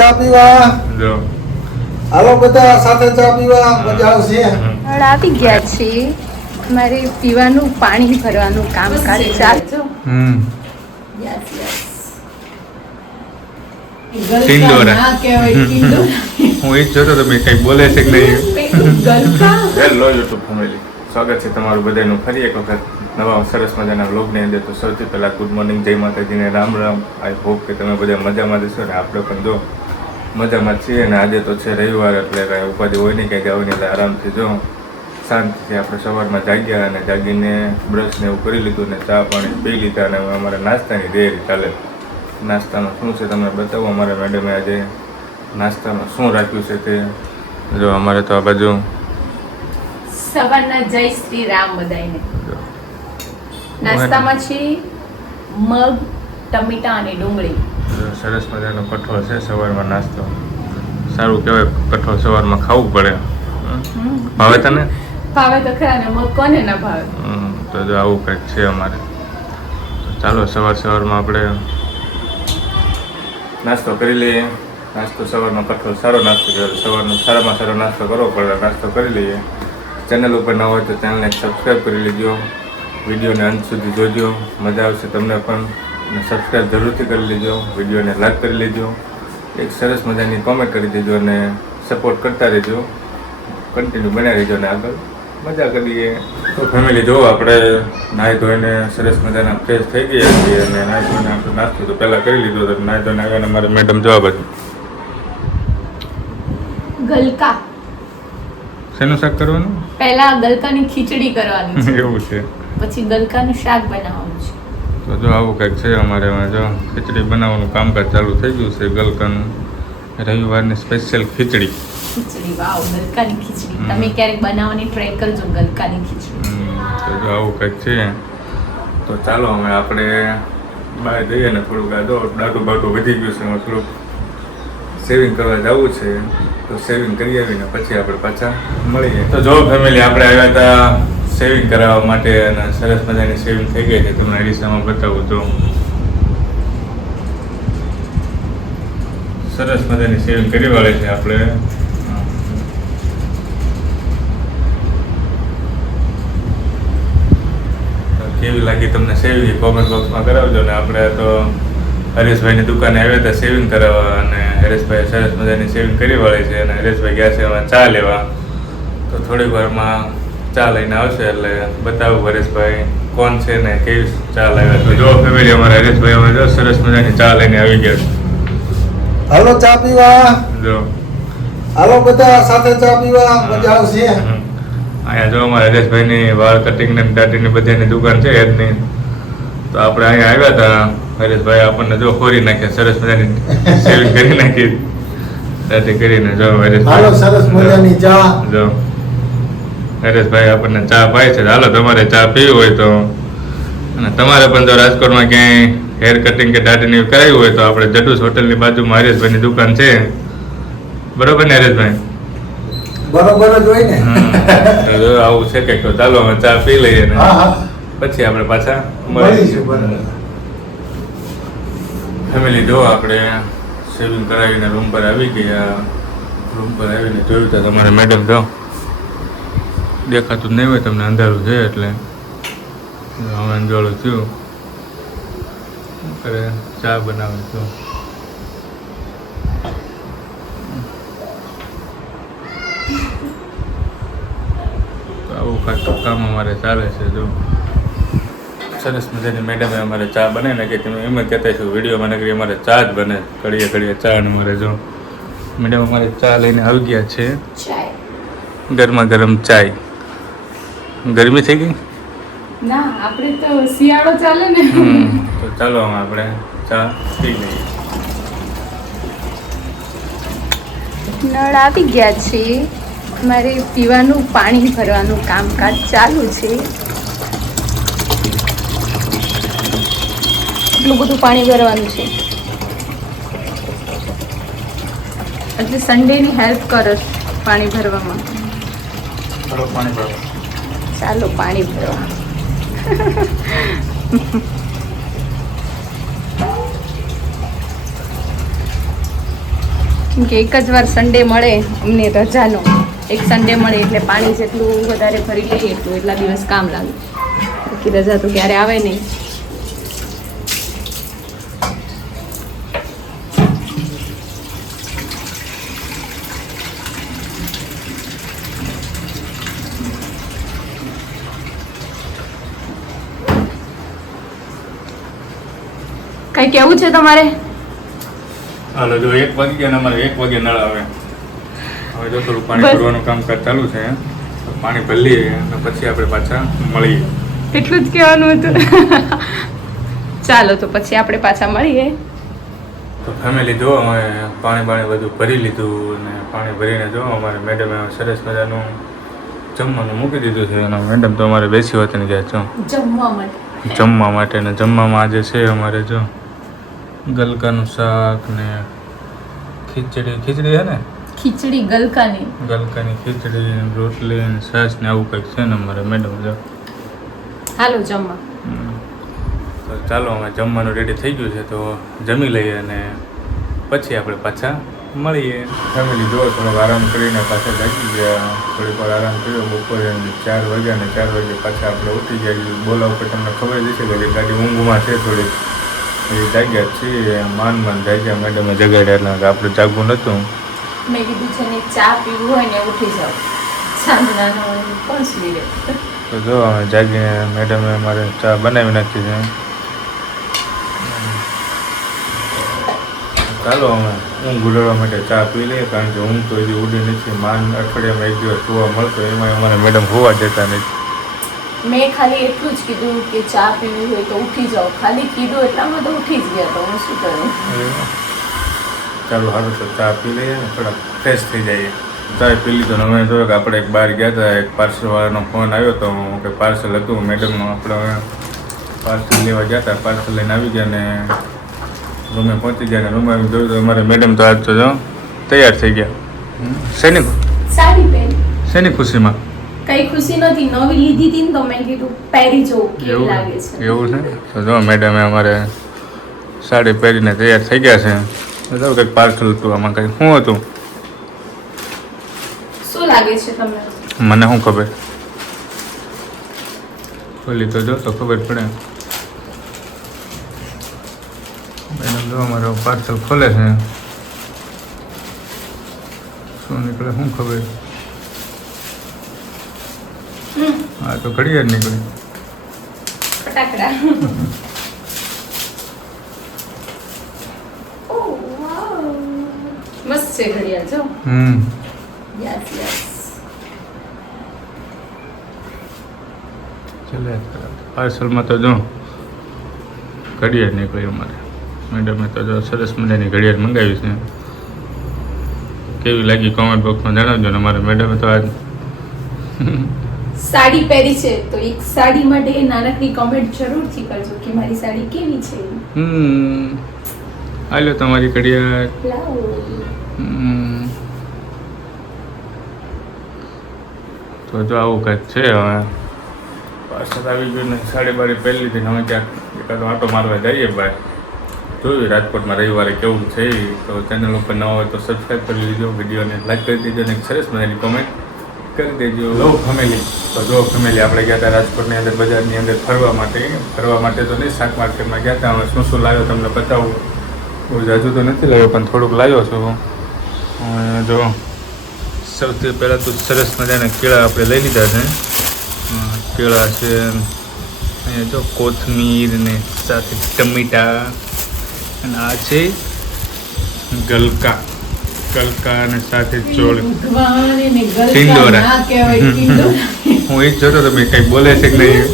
ચા પીવા જો હાલો બધા સાથે ચા પીવા મજા આવશે. આવી ગયા છે. મારે પીવાનું પાણી ભરવાનું કામકાજ ચાલુ. ટિંડોરા. હું એ જ જોતો તો ભાઈ કઈ બોલે છે કે નહીં. હેલો યુટ્યુબ ફેમિલી, સ્વાગત છે તમારું બધાનું ફરી એક વખત નવા સરસ મજાના વ્લોગની અંદર. તો સૌથી પહેલાં ગુડ મોર્નિંગ, જય માતાજીને રામ રામ. આઈ હોપ કે તમે બધા મજામાં જશો ને આપણે પણ જો મજામાં છીએ. અને આજે તો છે રવિવાર, એટલે કાંઈ ઉપાધિ હોય નહીં, કંઈ જવાની, એટલે આરામથી જો શાંતિથી આપણે સવારમાં જાગ્યા અને જાગીને બ્રશ ને એવું કરી લીધું ને ચા પાણી પી લીધા. અને અમારે નાસ્તાની તૈયારી ચાલે. નાસ્તામાં શું છે તમને બતાવો. અમારા મેડમે આજે નાસ્તામાં શું રાખ્યું છે તે જો. અમારે તો આ બાજુ સવારના જય શ્રી રામ બધાને. નાસ્તામાં છે મગ, ટમેટા અને ડુંગળી. સરસ મજાનો કઠોળ છે સવારમાં નાસ્તો. સારું કહેવાય, કઠોળ સવારમાં ખાવું પડે. ભાવે તને? ભાવે તો ખરા ને, મગ કોને ના ભાવે. તો જો આવું કંઈક છે અમારે. ચાલો સવારમાં આપણે નાસ્તો કરી લઈએ. નાસ્તો સવારનો કઠોળ સારો નાસ્તો કહેવાય. સવારનો સારામાં સારો નાસ્તો કરવો પડે. નાસ્તો કરી લઈએ. ચેનલ ઉપર ન હોય તો ચેનલને સબસ્ક્રાઈબ કરી લેજો. વિડીયોને અંત સુધી જોજો, મજા આવશે તમને પણ. અને સબસ્ક્રાઈબ જરૂરથી કરી લેજો. વિડીયોને લાઈક કરી લેજો. એક સરસ મજાની કોમેન્ટ કરી દેજો અને સપોર્ટ કરતા રહેજો. કન્ટિન્યુ બનાવી રહેજો અને આગળ મજા કરીએ. તો ફેમિલી જો આપણે નાહી ધોઈને સરસ મજાના ફ્રેશ થઈ ગયા છીએ. અને નાહી ધોઈને આપણે નાસ્તો તો પહેલાં કરી લીધો હતો. નાહી ધોઈને આવ્યા મારે મેડમ જવાબ હતી. ગલકા. શેનું શાક કરવાનું? પહેલા ગલકાની ખીચડી કરવાની છે. એવું છે. પછી ગલકાનું શાક બનાવવાનું છે. તો જો આવું કંઈક છે અમારે. જો ખીચડી બનાવવાનું કામકાજ ચાલુ થઈ ગયું છે. ગલકાનું રવિવારની સ્પેશિયલ ખીચડી. ખીચડી, વાવ, ગલકાની ખીચડી. તમે ક્યારેક બનાવવાની ટ્રાય કરજો ગલકાની ખીચડી. તો જો આવું કંઈક છે. તો ચાલો હવે આપણે બહાર જઈએ ને થોડુંક આ દાઢું બાટું વધી ગયું છે. એમાં થોડુંક સેવિંગ કરવા જવું છે. તો સેવિંગ કરી આવીને પછી આપણે પાછા મળીએ. તો જો ફેમિલી, આપણે આવ્યા હતા સેવિંગ કરાવવા માટે અને સરસ મજાની સેવિંગ થઈ ગઈ છે. તમને અરીસામાં બતાવું તો સરસ મજાની સેવિંગ કરી વાળી છે આપણે. કેવી લાગી તમને સેવિંગ કોમેન્ટ બોક્સમાં કરાવજો. ને આપણે તો હરેશભાઈની દુકાને આવ્યા હતા સેવિંગ કરાવવા, અને હરેશભાઈ સરસ મજાની સેવિંગ કરી વાળી છે. અને હરેશભાઈ ગયા છે એમાં ચા લેવા. તો થોડીક વારમાં ચા લઈને આવશે એટલે બતાવું હરેશભાઈ કોણ છે ને કેવી ચા લાવ્યા. તો જો ફેમિલી, અમારા હરેશભાઈ અમે જો સરસ મજાની ચા લઈને આવી ગયા છે. હાલો ચા પીવા જો હાલો બધા સાથે ચા પીવા મજા આવશે. અહીંયા જો અમારા હરેશભાઈની વાળ કટિંગ ને દાઢીની બધાની દુકાન છે એજની. તો આપણે અહીંયા આવ્યા હતા. હરેશભાઈ આપણને જો ખોરી નાખે, સરસ મજાની સેવિંગ કરી નાખી દાઢી કરીને. જો હાલો સરસ મજાની ચા. જો હરેશભાઈ આપણને ચા પાય છે. હાલો તમારે ચા પીવી હોય તો, અને તમારે પણ જો રાજકોટમાં ક્યાંય હેર કટિંગ કે દાઢીની કરાવી હોય તો આપણે જડુસ હોટલની બાજુમાં હરેશભાઈની દુકાન છે. બરોબર ને હરેશભાઈ? બરોબર જ હોય ને. તો આવું છે કે ચાલો અમે ચા પી લઈએ ને પછી આપણે પાછા મળીશું. ફેમિલી જો આપણે સેવિંગ કરાવીને રૂમ પર આવી ગયા. રૂમ પર આવીને જોયું તો તમારે મેડમ જો દેખાતું જ નહીં હોય તમને, અંધારું છે એટલે હવે અંજોળું થયું કરે ચા બનાવે તો. આવું કાંઈક કામ અમારે ચાલે છે. જો સરસ મજાની મેડમે અમારે ચા બને ને કે તમે એમ જ કહેતા છો વિડીયોમાં નકરી અમારે ચા જ બને. ઘડીએ ઘડીએ ચા. અને અમારે જો મેડમ અમારે ચા લઈને આવી ગયા છે. ગરમા ગરમ ચાય. ગરમી થઈ ગઈ ના, આપણે તો શિયાળો ચાલે ને. તો ચાલો આપણે ચા પી લઈએ. નળ આવી ગયા છે. મારે પીવાનું પાણી ભરવાનું કામકાજ ચાલુ છે. એટલું બધું પાણી ભરવાનું છે એટલે સન્ડેની હેલ્પ કરો પાણી ભરવામાં. પાણી ભરવા ચાલો પાણી ભરવા. કેમ કે એક જ વાર સન્ડે મળે અમને રજાનો, એક સન્ડે મળે એટલે પાણી જેટલું વધારે ભરી લઈએ એટલું એટલા દિવસ કામ લાગે, બાકી રજા તો ક્યારે આવે નહીં. કઈ કેવું છે તમારે? હાલો જો 1 વાગી ગયા ને અમારે 1 વાગે નળ આવે. હવે જો થોડું પાણી ભરવાનું કામકાજ ચાલુ છે, તો પાણી ભરી લઈએ અને પછી આપણે પાછા મળીએ. એટલું જ કહેવાનું હતું. ચાલો તો પછી આપણે પાછા મળીએ. તો ફેમિલી જો અમે પાણી બધું ભરી લીધું અને પાણી ભરીને જો અમારે મેડમે સરસ મજાનું જમવાનું મૂકી દીધું છે અને મેડમ તો અમારે બેસી હોત ને ગયા છો જમવા માટે ને જમવામાં આજે છે અમારે જો ગલકાનું શાક ને ખીચડી હે ને ખીચડી ગલકાની ખીચડી, રોટલી ને છાશ ને આવું કંઈક છે ને અમારે મેડમ જો. હાલો જમવા. તો ચાલો અમે જમવાનું રેડી થઈ ગયું છે તો જમી લઈએ અને પછી આપણે પાછા મળીએ. ફેમિલી જો થોડોક આરામ કરીને પાછા જાગી ગયા, થોડીક વાર આરામ કર્યો બપોરે 4 વાગ્યા ને 4 વાગે પાછા આપણે ઉઠી ગયા. બોલા ઉપર તમને ખબર જ છે કે ગાડી ઊંઘમાં છે થોડીક, એ જાગ્યા છીએ માન જાગ્યા, મેડમે જગાડ્યા એટલે આપણે જાગવું નહોતું. મેં કીધું છે ને ચા પીવું હોય ને ઉઠી જાવ, સાંજનાનો કોણ સુઈ રહે. તો જો અમે જાગીને મેડમે અમારે ચા બનાવી નાખી છે. ચાલો અમે ઊંઘ ઉડાડવા માટે ચા પી લઈએ, કારણ કે ઊંઘ તો હજી ઉડી નથી. માન અઠવાડિયામાં 1 દિવસ સુવા મળતો, એમાં અમારે મેડમ હોવા દેતા નથી. મેં ખાલી એટલું જ કીધું કે ચા પીવી હોય તો ઉઠી જાઓ, ખાલી કીધું એટલામાં તો ઉઠી જ ગયા. તો હું શું કરું? ચાલો સારું તો ચા પી લઈએ ને થોડા ફ્રેશ થઈ જઈએ. ચા પી લીધો ને અમે જોયું કે આપણે એક બહાર ગયા હતા, એક પાર્સલવાળાનો ફોન આવ્યો હતો કે પાર્સલ હતું મેડમનું. આપણે પાર્સલ લેવા ગયા હતા, પાર્સલ લઈને આવી ગયા ને રૂમે પહોંચી ગયા ને રૂમે આવી જોયું તો અમારે મેડમ તો આજ તો જો તૈયાર થઈ ગયા. શેની ખુશીમાં? કઈ ખુશી નથી, નવી લીધી હતી ને તો મેં કીધું પહેરી જોઉં કેવી લાગે છે. એવું છે? તો જો મેડમે અમારે સાડી પહેરીને તૈયાર થઈ ગયા છે. જો કંઈક પાર્સલ હતું, આમાં કંઈક શું હતું? શું લાગે છે તમને? મને શું ખબર, ખોલી તો જો તો ખબર પડે. મેડમ જો અમારો પાર્સલ ખોલે છે, શું નીકળે શું ખબર? હા તો ઘડિયાળ નીકળી. ફટાકડા. મસ્ત છે ઘડિયાળ જો. યસ ચાલે પાર્સલમાં તો જો ઘડિયાળ નીકળી અમારે. મેડમે તો જો સરસ મજાની ઘડિયાળ મંગાવી છે. કેવી લાગી કોમેન્ટ બોક્સમાં જણાવજો ને. અમારે મેડમે તો આજ સાડી પહેરી છે તો એક સાડી માટે નાનકડી કોમેન્ટ જરૂરથી કરજો કે મારી સાડી કેવી છે. આલ્યો તમારી ઘડિયાળ. તો જો આવું કંઈક છે. હવે પાર્સલ આવી ગયું ને સાડી બારી પહેરી લીધી ને હવે ક્યાંક એકાદો આંટો મારવા જઈએ બહાર. જોયું રાજકોટમાં રવિવારે કેવું છે. તો ચેનલ ઉપર નવા હોય તો સબસ્ક્રાઈબ કરી લીધો, વિડીયોને લાઈક કરી દેજો અને એક સરસ મજાની કોમેન્ટ કરી દેજો. લો ફેમિલી, તો જો ફેમિલી આપણે ગયા હતા રાજકોટની અંદર બજારની અંદર ફરવા માટે તો નહીં, શાક માર્કેટમાં ગયા હતા. હવે શું લાવ્યો તમને બતાવું. બહુ જાજુ તો નથી લાવ્યો પણ થોડુંક લાવ્યો છું. જો સૌથી પહેલાં તો સરસ મજાના કેળા આપણે લઈ લીધા છે. કેળા છે અહીંયા જો, કોથમીર ને સાથે ટમેટા, અને આ છે ગલકા અને સાથે ચોળ ટિંડોરા. હું એ જ જોતો તો મેં કંઈ બોલે છે કે નહીં.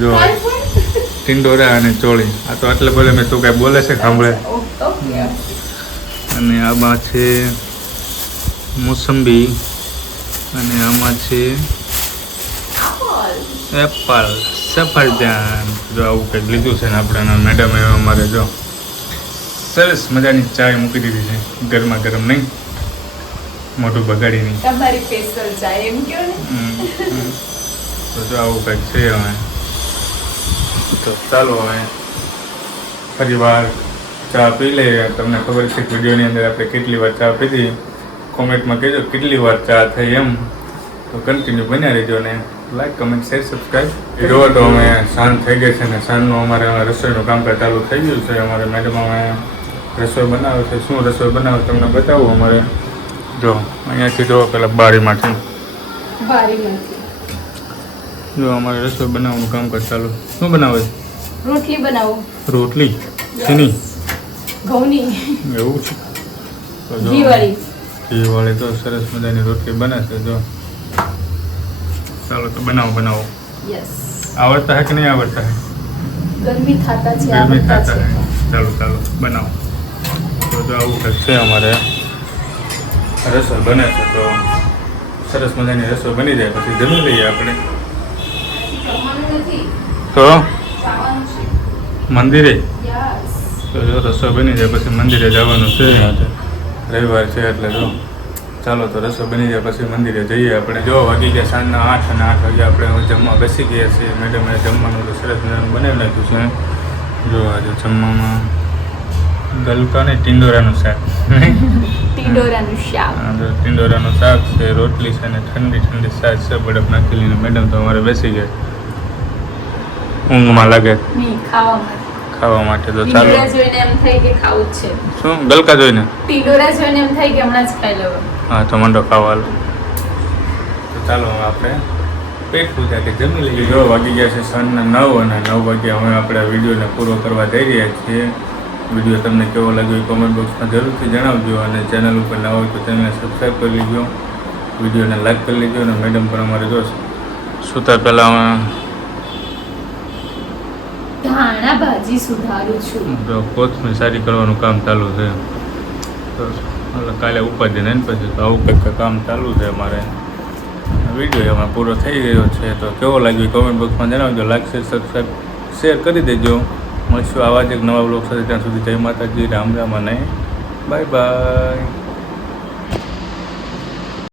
જો ટિંડોરા અને ચોળી, આ તો એટલે બોલે મેં તું કાંઈ બોલે છે સાંભળે. અને આમાં છે મોસંબી અને આમાં છે એપલ, સફરજન. જો આવું કંઈક લીધું છે ને આપણે. મેડમે અમારે જો સરસ મજાની ચાય મૂકી દીધી છે, ગરમા ગરમ નહીં, મોઢું બગાડી નહીં. તમારી સ્પેશિયલ ચાય એમ કહો ને. તો જો આવું કંઈક છે. હવે તો ચાલો હવે ફરી વાર ચા પી લઈએ. તમને ખબર છે કે વિડીયોની અંદર આપણે કેટલી વાર ચા પીધી, કોમેન્ટમાં કહેજો કેટલી વાર ચા થઈ એમ. તો કન્ટિન્યુ બન્યા રહેજો ને લાઈક કમેન્ટ શેર સબસ્ક્રાઈબ. જોવો તો અમે સાંજ થઈ ગઈ છે ને સાંજનું અમારે રસોઈનું કામકાજ ચાલુ થઈ ગયું છે. અમારે મેડમ અમે રસોઈ બનાવે છે. શું રસોઈ બનાવે તમને બતાવું. અમારે જો અહીંયાથી જો પેલા બારીમાંથી જો અમારે રસોઈ બનાવવાનું કામકાજ ચાલુ. શું બનાવે છે? રોટલી બનાવો. રોટલી શેની? ઘઉંની. એવું છે તો જો ઘીવાળી તો સરસ મજાની રોટલી બને છે. જો ચાલો તો બનાવો. યસ. આવડતા હે કે નહીં આવડતા હે? ગરમી થતા છે. ગરમી થતા હે. ચાલો બનાવો. તો જો આવું કંઈક છે અમારે રસોઈ બને છે. તો સરસ મજાની રસોઈ બની જાય પછી જમી લઈએ આપણે. તો મંદિરે તો જો રસોઈ બની જાય પછી મંદિરે જવાનું છે. આજે રવિવાર છે એટલે જો ચાલો તો રસોઈ બની જાય પછી મંદિરે જઈએ આપણે. જો વાગી ગયા સાંજના 8 અને 8 વાગે આપણે જમવા બેસી ગયા છીએ. મેડમે જમવાનું તો સરસ મજાનું બનાવી નાખ્યું છે. જો આજે જમવામાં ગલકા ને ટિંડોરાનું શાક. ટિંડોરાનું શાક. ટિંડોરાનું શાક છે, રોટલી છે ને ઠંડી છાશ છે બરફ નાખેલી. ને મેડમ તો અમારે બેસી ગયા ઊંઘમાં લાગે ખાવા માટે. તો ચાલો જોઈને એમ થાય કે ખાવું જ છે. શું ગલકા જોઈને? ટિંડોરા જોઈને એમ થાય કે હમણાં જ ખાઈ લેવો. હા તો મંડો ખાવા. તો ચાલો હવે આપણે પેટ પૂજા કે જમી લઈએ. જો વાગી ગયા છે સાંજના 9 અને 9 વાગ્યા હવે આપણે આ વિડીયોને પૂરો કરવા જઈ રહ્યા છીએ. વિડીયો તમને કેવો લાગ્યો એ કોમેન્ટ બોક્સમાં જરૂરથી જણાવજો. અને ચેનલ ઉપર ના હોય તો ચેનલને સબસ્ક્રાઈબ કરી લેજો, વિડીયોને લાઈક કરી લેજો. અને મેડમ પણ અમારે જો સૂતા પહેલાં ધાણા ભાજી સુધારું છું. કોથમીર સારી કરવાનું કામ ચાલુ છે. તો કાલે ઉપાધિ ને પછી તો આવું કંઈક કામ ચાલુ છે અમારે. વિડીયો એમાં પૂરો થઈ ગયો છે. તો કેવો લાગ્યો કોમેન્ટ બોક્સમાં જણાવજો. લાઈક સબસ્ક્રાઈબ શેર કરી દેજો. મળશું આવા જ એક નવા બ્લોગ સાથે. ત્યાં સુધી જય માતાજી, રામ રામ અને બાય બાય.